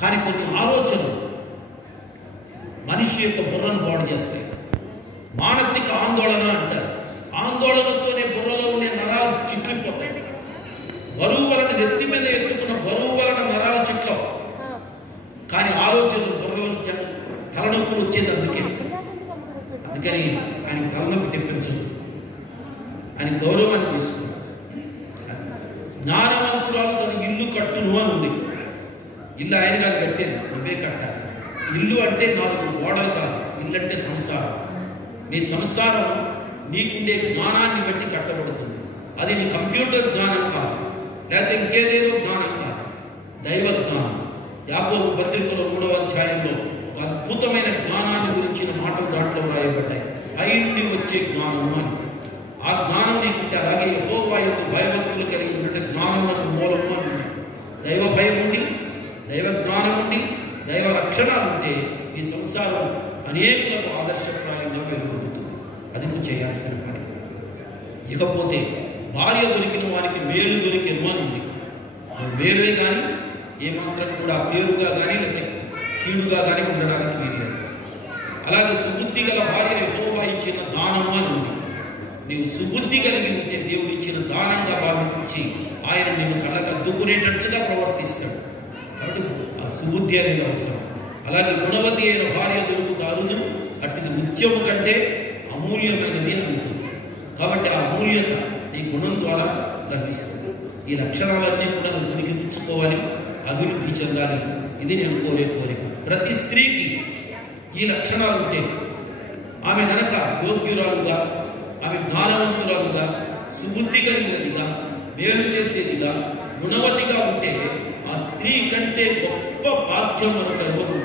కానీ కొన్ని ఆలోచనలు మనిషి యొక్క బుర్రను పాడు చేస్తాయి. మానసిక ఆందోళన అంటారు. ఆందోళనతోనే బుర్రలో ఉండే నరాలు చిట్లిపోతాయి. బరువు వలన నెత్తి మీద ఎత్తుకున్న బరువు వలన నరాలు చిట్లవు. కానీ ఆలోచనలు బుర్రలో తలనొప్పులు వచ్చేది అందుకని ఆయన తలనొప్పి తెప్పించదు. ఆయన గౌరవాన్ని తీసుకున్నాడు. జ్ఞానవంతురాలతో ఇల్లు కట్టును అని ఉంది. ఇల్లు ఆయన కాదు కట్టేది, నువ్వే కట్టాలి. ఇల్లు అంటే 4 గోడలు కాదు, ఇల్లు అంటే సంసారం. నీ సంసారం నీకుండే జ్ఞానాన్ని బట్టి కట్టబడుతుంది. అది నీ కంప్యూటర్ జ్ఞానం కాదు, లేకపోతే ఇంకేదేదో జ్ఞానం కాదు, దైవ జ్ఞానం. యాకోబు పత్రికలో 3వ అధ్యాయంలో అద్భుతమైన జ్ఞానాన్ని గురించిన మాటలు దాంట్లో రాయబడ్డాయి. పై నుండి వచ్చే జ్ఞానము అని. ఆ జ్ఞానం నీకుంటే, అలాగే యెహోవా యొక్క భయభక్తులు కలిగి ఉంటే జ్ఞానమునకు మూలము అని. దైవ భయం ఉండి, దైవ జ్ఞానం ఉండి, దైవ లక్షణాలు ఉంటే ఈ సంసారం అనేకులకు ఆదర్శప్రాయంగా వెలుగొందుతుంది. అది నువ్వు చేయాల్సిన పని. ఇకపోతే భార్య దొరికిన వారికి మేలు దొరికిన అని ఉంది. మేలే కానీ ఏమాత్రం కూడా పేరుగా కానీ లేకపోతే కీడుగా కానీ ఉండడానికి వీల్లేదు. అలాగే సుబుద్ధి గల భార్య యెహోవా ఇచ్చిన దానము అని ఉంది. నీవు సుబుద్ధి కలిగి ఉంటే దేవుడు ఇచ్చిన దానంగా భావించి ఆయన నిన్ను కళ్ళకు అద్దుకునేటట్లుగా ప్రవర్తిస్తాడు. కాబట్టి ఆ సుబుద్ధి అనేది అవసరం. అలాగే గుణవతి అయిన భార్య దొరుకుతారు. అట్టిది ముత్యము కంటే అమూల్యమైనది అని ఉంటుంది. కాబట్టి ఆ అమూల్యత నీ గుణం ద్వారా లభిస్తుంది. ఈ లక్షణాలన్నీ కూడా నువ్వు పుణికిపుచ్చుకోవాలి, అభివృద్ధి చెందాలి. ఇది నేను కోరే కోరిక. ప్రతి స్త్రీకి ఈ లక్షణాలు ఉంటే ఆమె గనక యోగ్యురాలుగా, ఆమె జ్ఞానవంతురాలుగా, సుబుద్ధి కలిగినదిగా, మేలు చేసేదిగా, గుణవతిగా ఉంటే ఆ స్త్రీ కంటే గొప్ప భాగ్యం మనకు అనుభవం.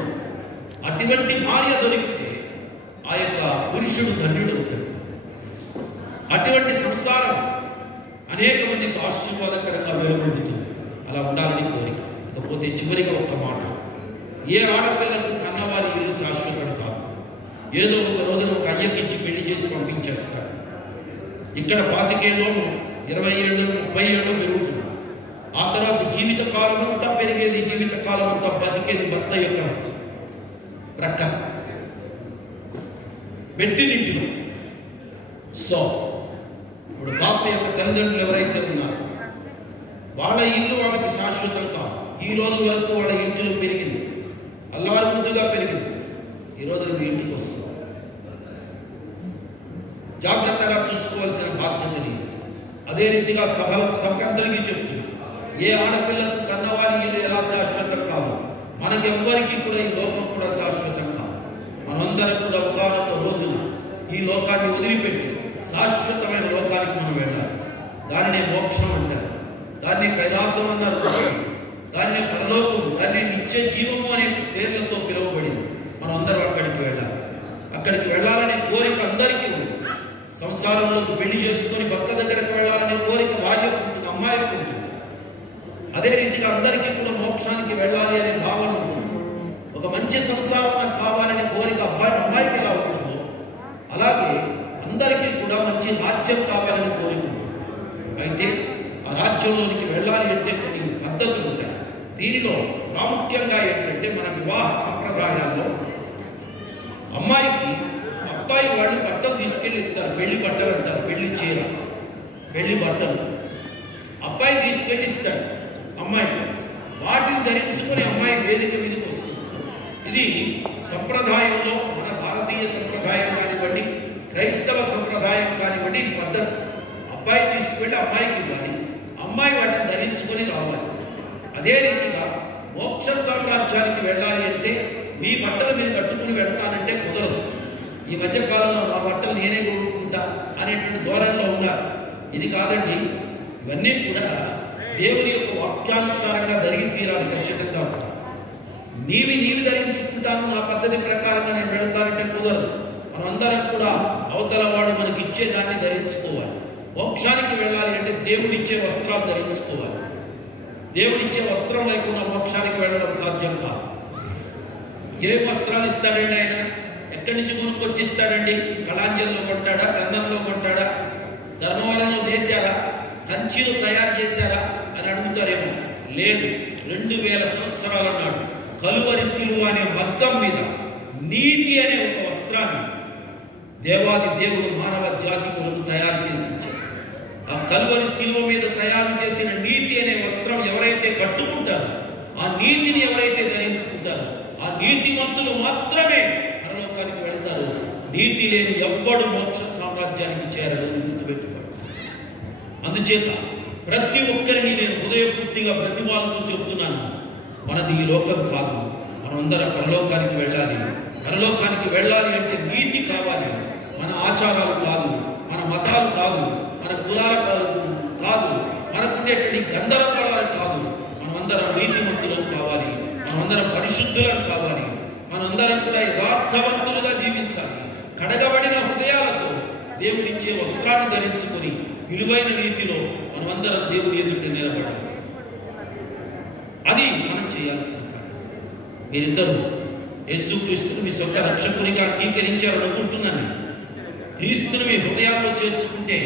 అటువంటి భార్య దొరికితే ఆ యొక్క పురుషుడు ధన్యుడు అవుతాడు. అటువంటి సంసారం అనేక మందికి ఆశీర్వాదకరంగా వెలువడుతుంది. అలా ఉండాలని కోరిక. ఇకపోతే చివరిగా ఒక్క మాట, ఏ ఆడపిల్లకు కన్నవారి ఇల్లు శాశ్వతం కాదు. ఏదో ఒక రోజున ఒక అయ్యకిచ్చి పెళ్లి చేసి పంపించేస్తారు. ఇక్కడ 25 ఏళ్ళు, 20 ఏళ్ళు, 30 ఏళ్ళు పెరుగుతుంది. ఆ తర్వాత జీవితకాలం అంతా పెరిగేది, జీవితకాలం అంతా బతికేది భర్త యొక్క ప్రక్క పెట్టినింటిలో. సో ఇప్పుడు పాప యొక్క తల్లిదండ్రులు ఎవరైతే ఉన్నారో వాళ్ళ ఇల్లు వాళ్ళకి శాశ్వతం కాదు. ఈ రోజు వరకు వాళ్ళ ఇంటిలో పెరిగింది, అల్లారు ముందుగా పెరిగింది. ఈ రోజు మీ ఇంటికి వస్తుంది. జాగ్రత్తగా చూసుకోవాల్సిన బాధ్యత నీది. అదే రీతిగా సభకందరికీ చెప్తుంది, ఏ ఆడపిల్లకు కన్నవారి ఇల్లు ఎలా శాశ్వతం కాదు, మనకెవ్వరికి కూడా ఈ లోకం కూడా శాశ్వతం కాదు. మనమందరం కూడా ఒకానొక రోజున ఈ లోకాన్ని వదిలిపెట్టి శాశ్వతమైన లోకానికి మనం వెళ్ళాలి. దానినే మోక్షం అంటారు, దాన్ని కైలాసం అన్నారు, దాన్నే పరలోకం, దాన్ని నిత్య జీవము అనే పేర్లతో పిలువబడింది. మనం అందరం అక్కడికి వెళ్ళాలి. అక్కడికి వెళ్ళాలనే కోరిక అందరికీ ఉంది. సంసారంలోకి పెళ్లి చేసుకొని భర్త దగ్గరకు వెళ్ళాలనే కోరిక భార్యకు ఉంటుంది, అమ్మాయికి ఉంటుంది. అదే రీతిగా అందరికీ కూడా మోక్షానికి వెళ్ళాలి అనే భావన ఉంటుంది. ఒక మంచి సంసారం నాకు కావాలనే కోరిక అమ్మాయికి ఎలా ఉంటుందో అలాగే అందరికీ కూడా మంచి రాజ్యం కావాలనే కోరిక ఉంటుంది. అయితే ఆ రాజ్యంలోనికి వెళ్ళాలి అంటే కొన్ని పద్ధతులు ఉంటాయి. దీనిలో ప్రాముఖ్యంగా ఏంటంటే మన వివాహ సంప్రదాయాల్లో అమ్మాయికి అబ్బాయి వాళ్ళు బట్టలు తీసుకెళ్ళి ఇస్తారు. పెళ్లి బట్టలు అంటారు, పెళ్లి చీర, పెళ్లి బట్టలు అబ్బాయి తీసుకెళ్ళి ఇస్తాడు అమ్మాయి. వాటిని ధరించుకొని అమ్మాయి వేదిక మీదకి వస్తుంది. ఇది సంప్రదాయంలో మన భారతీయ సంప్రదాయం కానివ్వండి, క్రైస్తవ సంప్రదాయం కానివ్వండి, ఇది పద్ధతి. అబ్బాయి తీసుకెళ్ళి అమ్మాయికి ఇవ్వాలి, అమ్మాయి వాటిని ధరించుకొని రావాలి. అదే రీతిగా మోక్ష సామ్రాజ్యానికి వెళ్ళాలి అంటే మీ బట్టలు మీరు కట్టుకుని వెళ్తానంటే కుదరదు. ఈ మధ్య కాలంలో నా బట్టలు నేనే కొనుక్కుంటా అనేటువంటి ధోరణిలో ఉన్నారు. ఇది కాదండి, ఇవన్నీ కూడా దేవుని యొక్క వాక్యానుసారంగా జరిగి తీరాలి. ఖచ్చితంగా నీవి ధరించుకుంటాను, నా పద్ధతి ప్రకారంగా నేను వెళతానంటే కుదరదు. మనమందరం కూడా అవతల వాడు మనకి ఇచ్చేదాన్ని ధరించుకోవాలి. మోక్షానికి వెళ్ళాలి అంటే దేవుడిచ్చే వస్త్రాలు ధరించుకోవాలి. దేవుడిచ్చే వస్త్రం లేకుండా మోక్షానికి వెళ్ళడం సాధ్యం కాదు. ఏ వస్త్రాలు ఇస్తాడండి ఆయన? ఎక్కడి నుంచి కొనుక్కొచ్చి ఇస్తాడండి? కళాంజలిలో కొంటాడా, చందనంలో కొంటాడా, ధర్మవరంలో వేశారా, కంచిలో తయారు చేశారా అని అడుగుతారేమో. లేదు, 2000 సంవత్సరాల నాడు కలువరి సిలువ అనే మగ్గం మీద నీతి అనే ఒక వస్త్రాన్ని దేవాది దేవుడు మానవ జాతి కొరకు తయారు చేసి ఇచ్చారు. ఆ కలువరి సిలువ మీద తయారు చేసిన నీతి అనే వస్త్రం ఎవరైతే కట్టుకుంటారో, ఆ నీతిని ఎవరైతే ధరించుకుంటారో, ఆ నీతిమంతులు మాత్రమే పరలోకానికి వెళ్తారు. నీతి లేని ఎవ్వడు మోక్ష సామ్రాజ్యానికి చేరడు. గుర్తుపెట్టుకోండి. అందుచేత ప్రతి ఒక్కరిని నేను హృదయపూర్తిగా ప్రతివాళ్ళతో చెబుతున్నాను, మనది ఈ లోకం కాదు. మనమందరం పరలోకానికి వెళ్ళాలి. పరలోకానికి వెళ్ళాలి అంటే నీతి కావాలి. మన ఆచారాలు కాదు, మన మతాలు కాదు, మన కులాల కాదు, మనకుండేటువంటి గందరగోళాలు కాదు. మనమందరం నీతిమంతులం కావాలి. మనమందరం పరిశుద్ధులం కావాలి. మనందరం కూడా యథార్థవంతులుగా జీవించాలి. కడగబడిన హృదయాలతో దేవుడిచ్చే వస్త్రాన్ని ధరించుకొని విలువైన రీతిలో మనమందరం దేవుని ఎదుట నిలబడాలి. అది మనం చేయాల్సిన పని. మీరిద్దరూ యేసుక్రీస్తును మీ సొంత రక్షకునిగా అంగీకరించారనుకుంటున్నాను. క్రీస్తును మీ హృదయాల్లో చేర్చుకుంటే